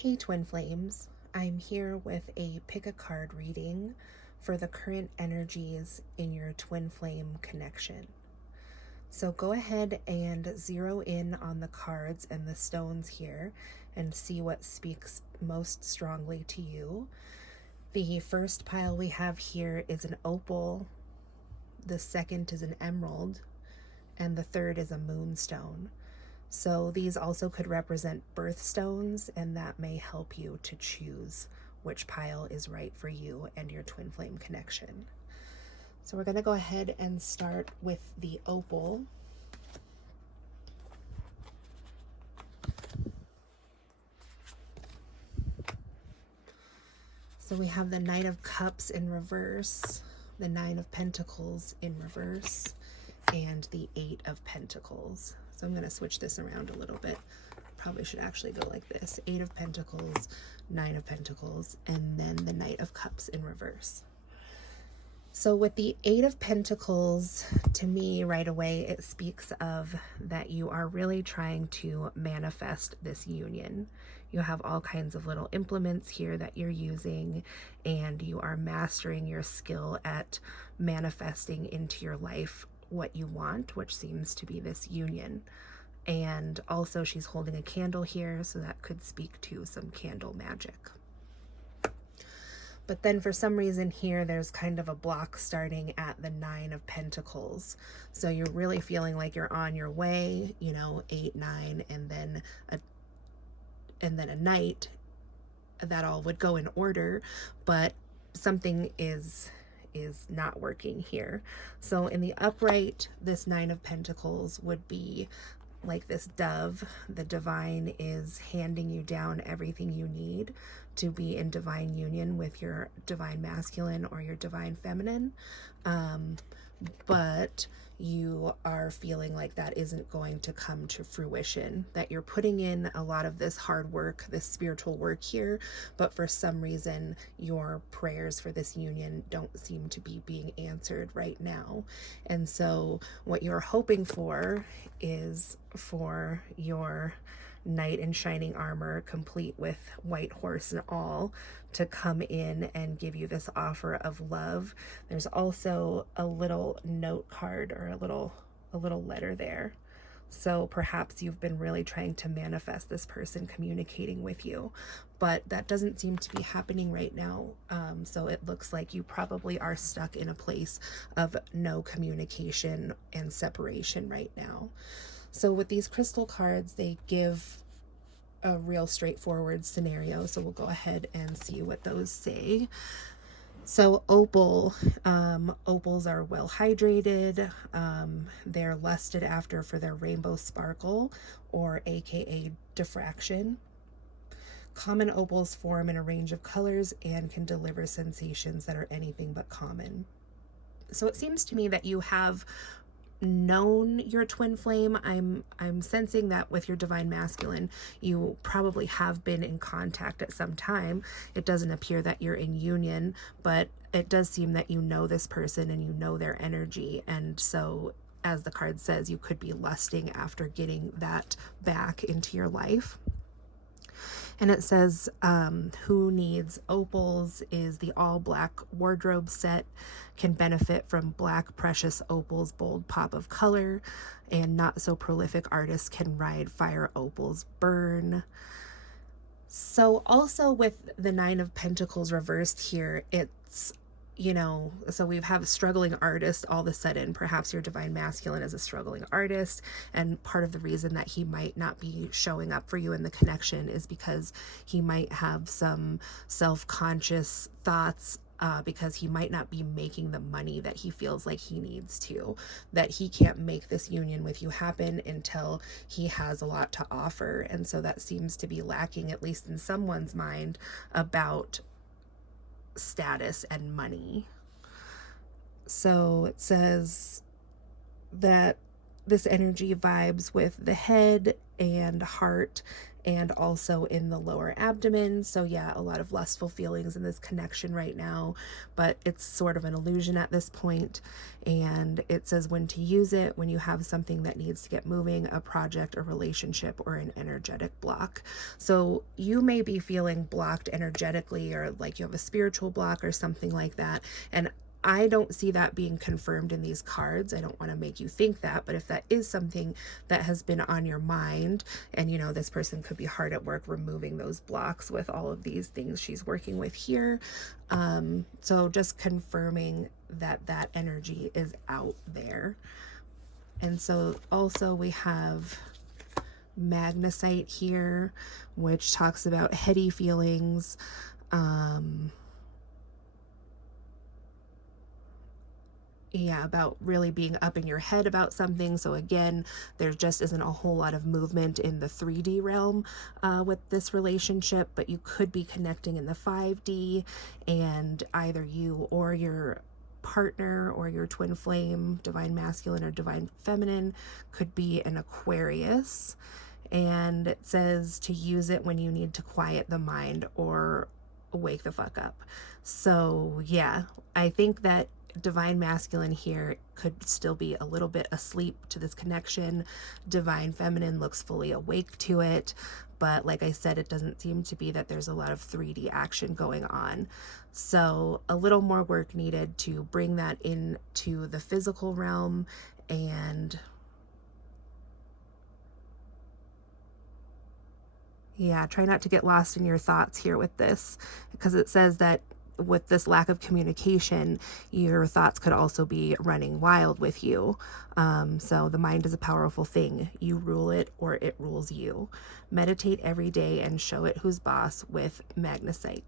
Hey Twin Flames, I'm here with a pick a card reading for the current energies in your Twin Flame connection. So go ahead and zero in on the cards and the stones here and see what speaks most strongly to you. The first pile we have here is an opal, the second is an emerald, and the third is a moonstone. So these also could represent birthstones, and that may help you to choose which pile is right for you and your twin flame connection. So we're going to go ahead and start with the opal. So we have the Knight of Cups in reverse, the Nine of Pentacles in reverse, and the Eight of Pentacles. So I'm going to switch this around a little bit. Probably should actually go like this. Eight of Pentacles, Nine of Pentacles, and then the Knight of Cups in reverse. So with the Eight of Pentacles, to me right away, it speaks of that you are really trying to manifest this union. You have all kinds of little implements here that you're using, and you are mastering your skill at manifesting into your life what you want, which seems to be this union. And also she's holding a candle here, so that could speak to some candle magic. But then for some reason here, there's kind of a block starting at the Nine of Pentacles. So you're really feeling like you're on your way, 8, 9, and then a Knight. That all would go in order, but something is not working here. So in the upright, this Nine of Pentacles would be like this dove. The divine is handing you down everything you need to be in divine union with your divine masculine or your divine feminine. But you are feeling like that isn't going to come to fruition, that you're putting in a lot of this hard work, this spiritual work here, but for some reason your prayers for this union don't seem to be being answered right now. And so what you're hoping for is for your knight in shining armor, complete with white horse and all, to come in and give you this offer of love. There's also a little note card or a little letter there. So perhaps you've been really trying to manifest this person communicating with you, but that doesn't seem to be happening right now. So it looks like you probably are stuck in a place of no communication and separation right now. So with these crystal cards, they give a real straightforward scenario. So we'll go ahead and see what those say. So opal, opals are well hydrated. They're lusted after for their rainbow sparkle, or AKA diffraction. Common opals form in a range of colors and can deliver sensations that are anything but common. So it seems to me that you have known your twin flame. I'm sensing that with your divine masculine, you probably have been in contact at some time. It doesn't appear that you're in union, but it does seem that you know this person and you know their energy. And so, as the card says, you could be lusting after getting that back into your life. And it says, who needs opals is the all black wardrobe set, can benefit from black precious opals, bold pop of color, and not so prolific artists can ride fire opals burn. So also with the Nine of Pentacles reversed here, it's, so we have a struggling artist all of a sudden. Perhaps your divine masculine is a struggling artist, and part of the reason that he might not be showing up for you in the connection is because he might have some self-conscious thoughts, because he might not be making the money that he feels like he needs to, that he can't make this union with you happen until he has a lot to offer. And so that seems to be lacking, at least in someone's mind, about status and money. So it says that this energy vibes with the head and heart and also in the lower abdomen. So yeah, a lot of lustful feelings in this connection right now, but it's sort of an illusion at this point. And it says when to use it: when you have something that needs to get moving, a project, a relationship, or an energetic block. So you may be feeling blocked energetically, or like you have a spiritual block or something like that. And I don't see that being confirmed in these cards. I don't want to make you think that, but if that is something that has been on your mind, and this person could be hard at work removing those blocks with all of these things she's working with here. So just confirming that that energy is out there. And so also we have magnesite here, which talks about heady feelings, about really being up in your head about something. So again, there just isn't a whole lot of movement in the 3D realm with this relationship, but you could be connecting in the 5D, and either you or your partner or your twin flame, divine masculine or divine feminine, could be an Aquarius. And it says to use it when you need to quiet the mind or wake the fuck up. So yeah, I think that divine masculine here could still be a little bit asleep to this connection. Divine feminine looks fully awake to it, but like I said, it doesn't seem to be that there's a lot of 3D action going on. So a little more work needed to bring that into the physical realm. And yeah, try not to get lost in your thoughts here with this, because it says that with this lack of communication, your thoughts could also be running wild with you. So the mind is a powerful thing. You rule it or it rules you. Meditate every day and show it who's boss with magnesite.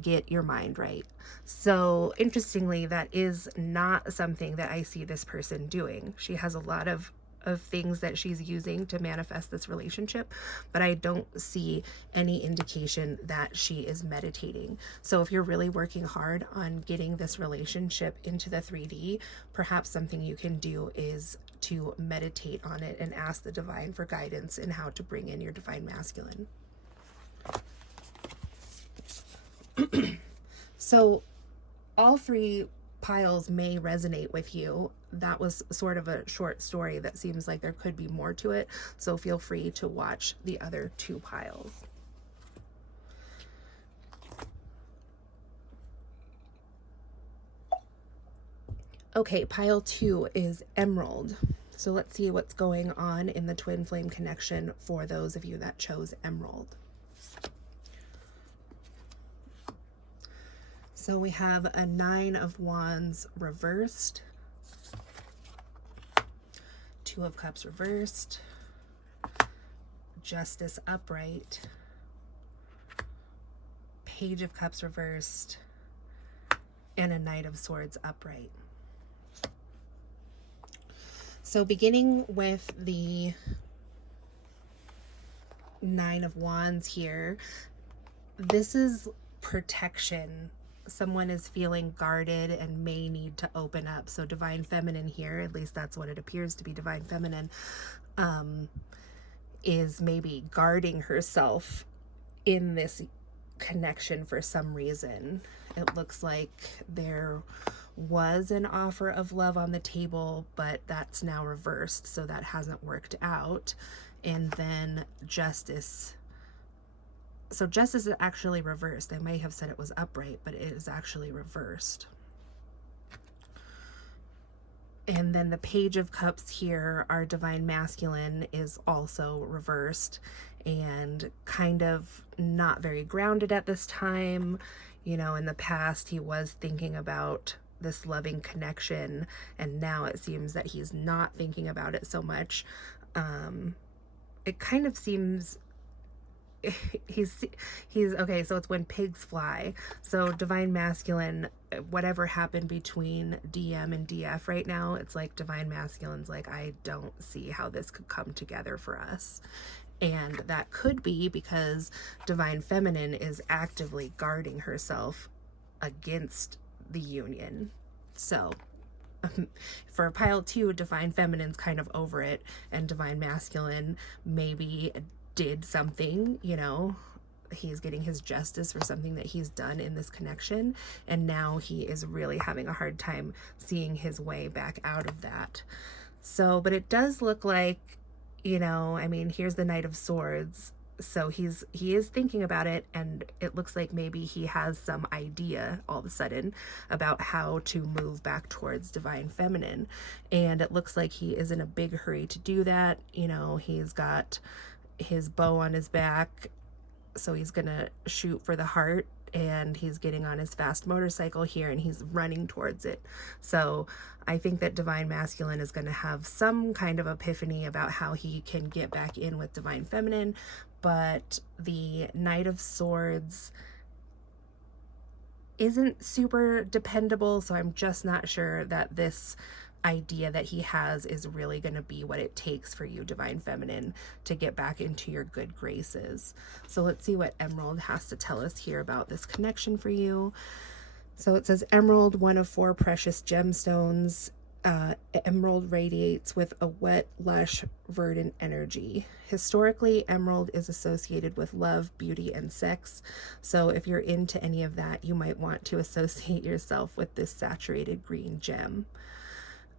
Get your mind right. So interestingly, that is not something that I see this person doing. She has a lot of things that she's using to manifest this relationship, but I don't see any indication that she is meditating. So if you're really working hard on getting this relationship into the 3D, perhaps something you can do is to meditate on it and ask the divine for guidance in how to bring in your divine masculine. So all three piles may resonate with you. That was sort of a short story that seems like there could be more to it, so feel free to watch the other two piles. Okay, pile 2 is Emerald. So let's see what's going on in the twin flame connection for those of you that chose Emerald. So we have a 9 of Wands reversed, 2 of Cups reversed, Justice upright, Page of Cups reversed, and a Knight of Swords upright. So beginning with the 9 of Wands here, this is protection. Someone is feeling guarded and may need to open up. So divine feminine here, at least that's what it appears to be, divine feminine, is maybe guarding herself in this connection for some reason. It looks like there was an offer of love on the table, but that's now reversed, so that hasn't worked out. And then Justice. So Justice is actually reversed. They may have said it was upright, but it is actually reversed. And then the Page of Cups here, our divine masculine, is also reversed and kind of not very grounded at this time. You know, in the past, he was thinking about this loving connection, and now it seems that he's not thinking about it so much. It kind of seems he's okay. So it's when pigs fly. So divine masculine, whatever happened between DM and DF right now, it's like divine masculine's like, I don't see how this could come together for us. And that could be because divine feminine is actively guarding herself against the union. So for pile 2, divine feminine's kind of over it, and divine masculine maybe did something, you know, he's getting his justice for something that he's done in this connection, and now he is really having a hard time seeing his way back out of that. So, but it does look like, you know, I mean, here's the Knight of Swords. So he is thinking about it, and it looks like maybe he has some idea all of a sudden about how to move back towards divine feminine. And it looks like he is in a big hurry to do that. You know, he's got his bow on his back, so he's gonna shoot for the heart, and he's getting on his fast motorcycle here and he's running towards it. So I think that divine masculine is going to have some kind of epiphany about how he can get back in with divine feminine. But the Knight of Swords isn't super dependable, so I'm just not sure that this idea that he has is really going to be what it takes for you, divine feminine, to get back into your good graces. So let's see what Emerald has to tell us here about this connection for you. So it says, Emerald, one of 4 precious gemstones. Emerald radiates with a wet, lush, verdant energy. Historically, emerald is associated with love, beauty, and sex. So if you're into any of that, you might want to associate yourself with this saturated green gem.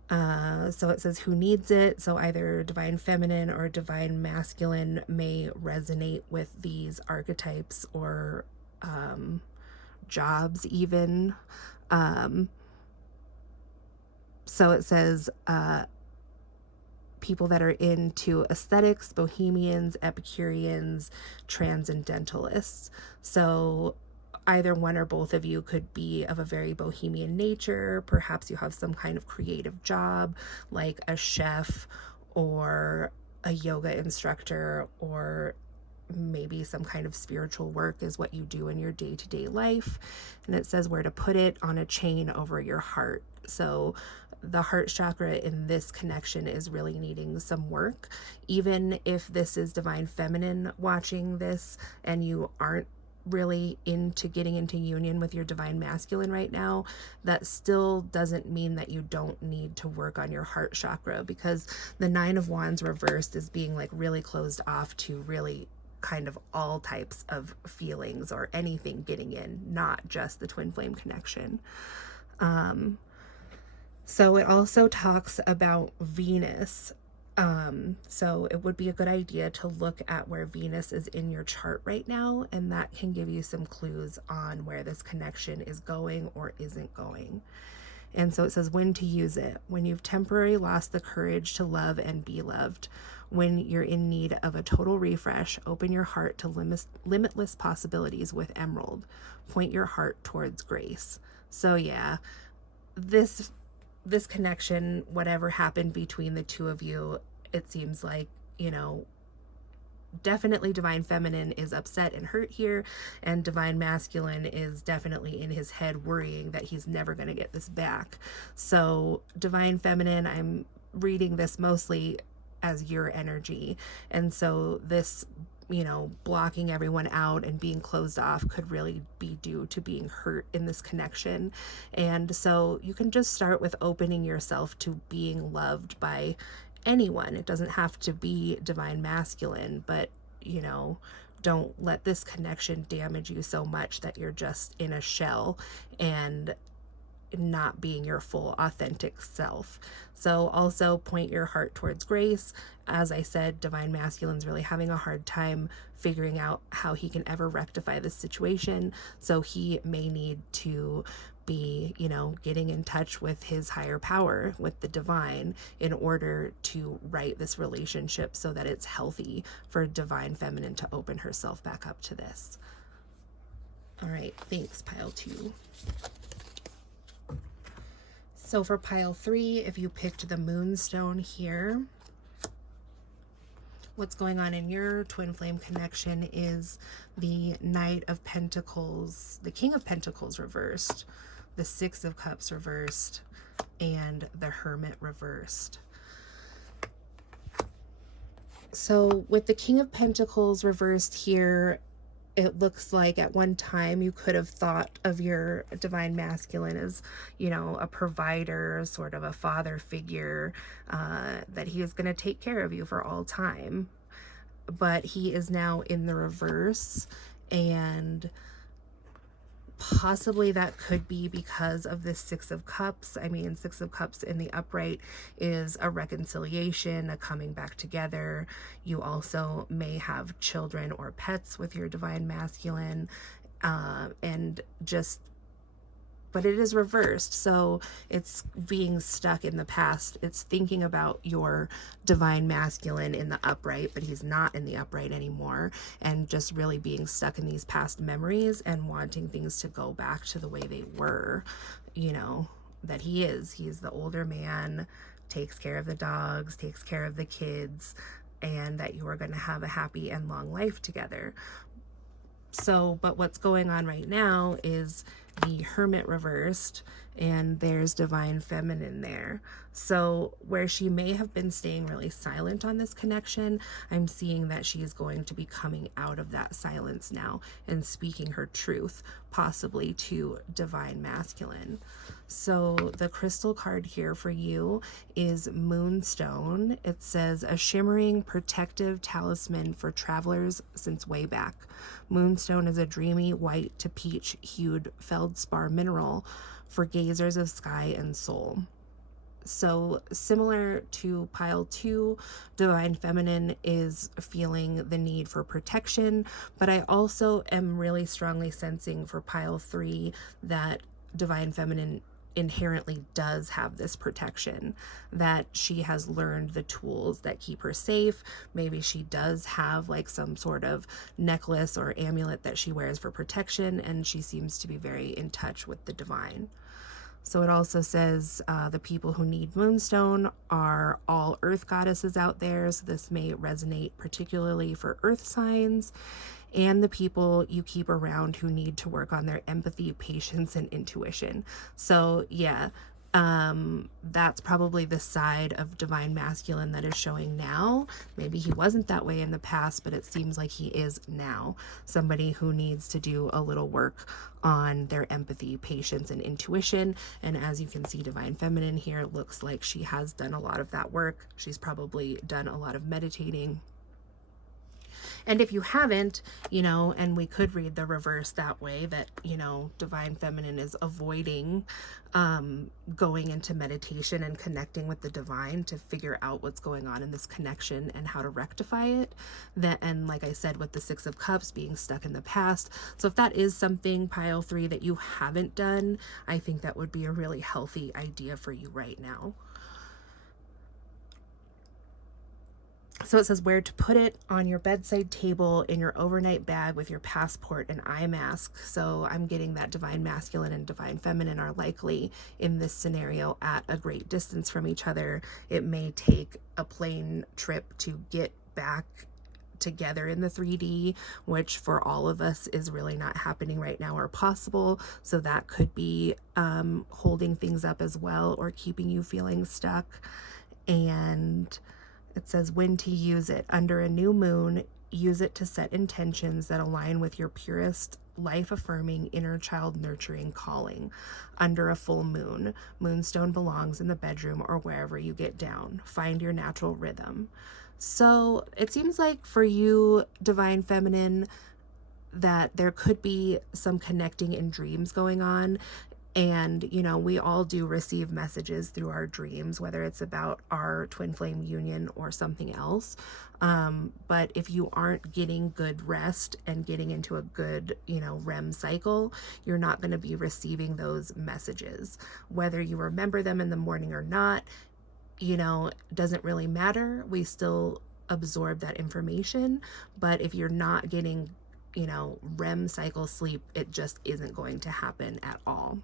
So it says, who needs it? So either divine feminine or divine masculine may resonate with these archetypes, or jobs even. So it says, people that are into aesthetics, bohemians, Epicureans, transcendentalists. So either one or both of you could be of a very bohemian nature. Perhaps you have some kind of creative job, like a chef or a yoga instructor, or maybe some kind of spiritual work is what you do in your day-to-day life. And it says where to put it: on a chain over your heart. So the heart chakra in this connection is really needing some work. Even if this is divine feminine watching this and you aren't really into getting into union with your divine masculine right now, that still doesn't mean that you don't need to work on your heart chakra, because the 9 of Wands reversed is being like really closed off to really kind of all types of feelings or anything getting in, not just the twin flame connection. So it also talks about Venus. So it would be a good idea to look at where Venus is in your chart right now, and that can give you some clues on where this connection is going or isn't going. And so it says when to use it: when you've temporarily lost the courage to love and be loved, when you're in need of a total refresh, open your heart to limitless possibilities with Emerald. Point your heart towards grace. So yeah, this connection, whatever happened between the two of you, it seems like, you know, definitely divine feminine is upset and hurt here, and divine masculine is definitely in his head worrying that he's never going to get this back. So divine feminine, I'm reading this mostly as your energy, and so this, you know, blocking everyone out and being closed off could really be due to being hurt in this connection. And so you can just start with opening yourself to being loved by anyone. It doesn't have to be divine masculine, but, you know, don't let this connection damage you so much that you're just in a shell and not being your full authentic self. So also point your heart towards grace. As I said, divine masculine's really having a hard time figuring out how he can ever rectify this situation. So he may need to be, you know, getting in touch with his higher power, with the divine, in order to right this relationship so that it's healthy for divine feminine to open herself back up to this. All right, thanks, pile 2. So for pile 3, if you picked the Moonstone here, what's going on in your twin flame connection is the Knight of Pentacles, the King of Pentacles reversed, the 6 of Cups reversed, and the Hermit reversed. So with the King of Pentacles reversed here, it looks like at one time you could have thought of your divine masculine as, you know, a provider, sort of a father figure, that he is going to take care of you for all time. but he is now in the reverse, and possibly that could be because of this Six of Cups. I mean, Six of Cups in the upright is a reconciliation, a coming back together. You also may have children or pets with your divine masculine, and just, but it is reversed. So it's being stuck in the past. It's thinking about your divine masculine in the upright, but he's not in the upright anymore, and just really being stuck in these past memories and wanting things to go back to the way they were, you know, that he's the older man, takes care of the dogs, takes care of the kids, and that you are going to have a happy and long life together. So, but what's going on right now is the Hermit reversed, and there's divine feminine there. So where she may have been staying really silent on this connection, I'm seeing that she is going to be coming out of that silence now and speaking her truth, possibly to divine masculine. So the crystal card here for you is Moonstone. It says a shimmering protective talisman for travelers since way back. Moonstone is a dreamy white to peach hued feldspar mineral for gazers of sky and soul. So similar to pile 2, divine feminine is feeling the need for protection, but I also am really strongly sensing for pile 3 that divine feminine inherently does have this protection, that she has learned the tools that keep her safe. Maybe she does have like some sort of necklace or amulet that she wears for protection, and she seems to be very in touch with the divine. So it also says the people who need Moonstone are all earth goddesses out there. So this may resonate particularly for earth signs, and the people you keep around who need to work on their empathy, patience, and intuition. So yeah, that's probably the side of divine masculine that is showing now. Maybe he wasn't that way in the past, but it seems like he is now. Somebody who needs to do a little work on their empathy, patience, and intuition. And as you can see, divine feminine here looks like she has done a lot of that work. She's probably done a lot of meditating. And if you haven't, you know, and we could read the reverse that way, that, you know, divine feminine is avoiding going into meditation and connecting with the divine to figure out what's going on in this connection and how to rectify it. That, and like I said, with the Six of Cups being stuck in the past. So if that is something, pile 3, that you haven't done, I think that would be a really healthy idea for you right now. So it says where to put it: on your bedside table, in your overnight bag, with your passport and eye mask. So I'm getting that divine masculine and divine feminine are likely in this scenario at a great distance from each other. It may take a plane trip to get back together in the 3D, which for all of us is really not happening right now or possible. So that could be holding things up as well, or keeping you feeling stuck. And it says when to use it: under a new moon, use it to set intentions that align with your purest, life-affirming, inner child nurturing calling. Under a full moon, Moonstone belongs in the bedroom or wherever you get down. Find your natural rhythm. So it seems like for you, divine feminine, that there could be some connecting in dreams going on. And, you know, we all do receive messages through our dreams, whether it's about our twin flame union or something else. But if you aren't getting good rest and getting into a good, you know, REM cycle, you're not going to be receiving those messages. Whether you remember them in the morning or not, you know, doesn't really matter. We still absorb that information. But if you're not getting, you know, REM cycle sleep, it just isn't going to happen at all.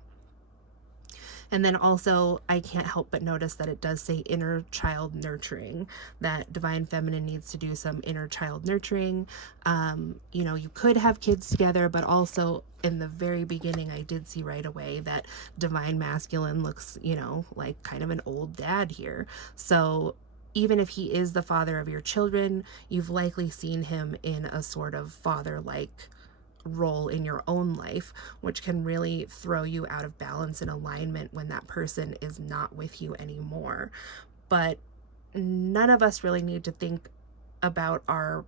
And then also, I can't help but notice that it does say inner child nurturing, that divine feminine needs to do some inner child nurturing. You know, you could have kids together, but also in the very beginning, I did see right away that divine masculine looks, you know, like kind of an old dad here. So even if he is the father of your children, you've likely seen him in a sort of father-like role in your own life, which can really throw you out of balance and alignment when that person is not with you anymore. But none of us really need to think about our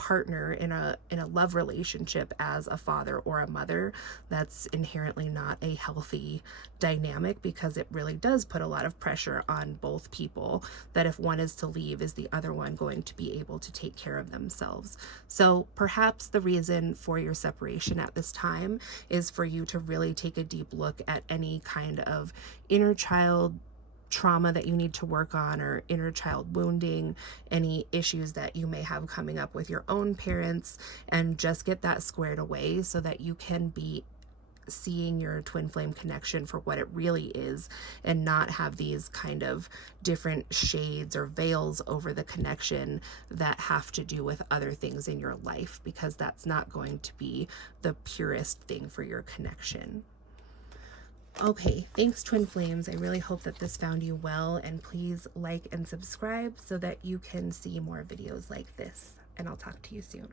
partner in a love relationship as a father or a mother, that's inherently not a healthy dynamic, because it really does put a lot of pressure on both people, that if one is to leave, is the other one going to be able to take care of themselves? So perhaps the reason for your separation at this time is for you to really take a deep look at any kind of inner child trauma that you need to work on, or inner child wounding, any issues that you may have coming up with your own parents, and just get that squared away so that you can be seeing your twin flame connection for what it really is, and not have these kind of different shades or veils over the connection that have to do with other things in your life, because that's not going to be the purest thing for your connection. Okay, thanks twin flames. I really hope that this found you well, and please like and subscribe so that you can see more videos like this, and I'll talk to you soon.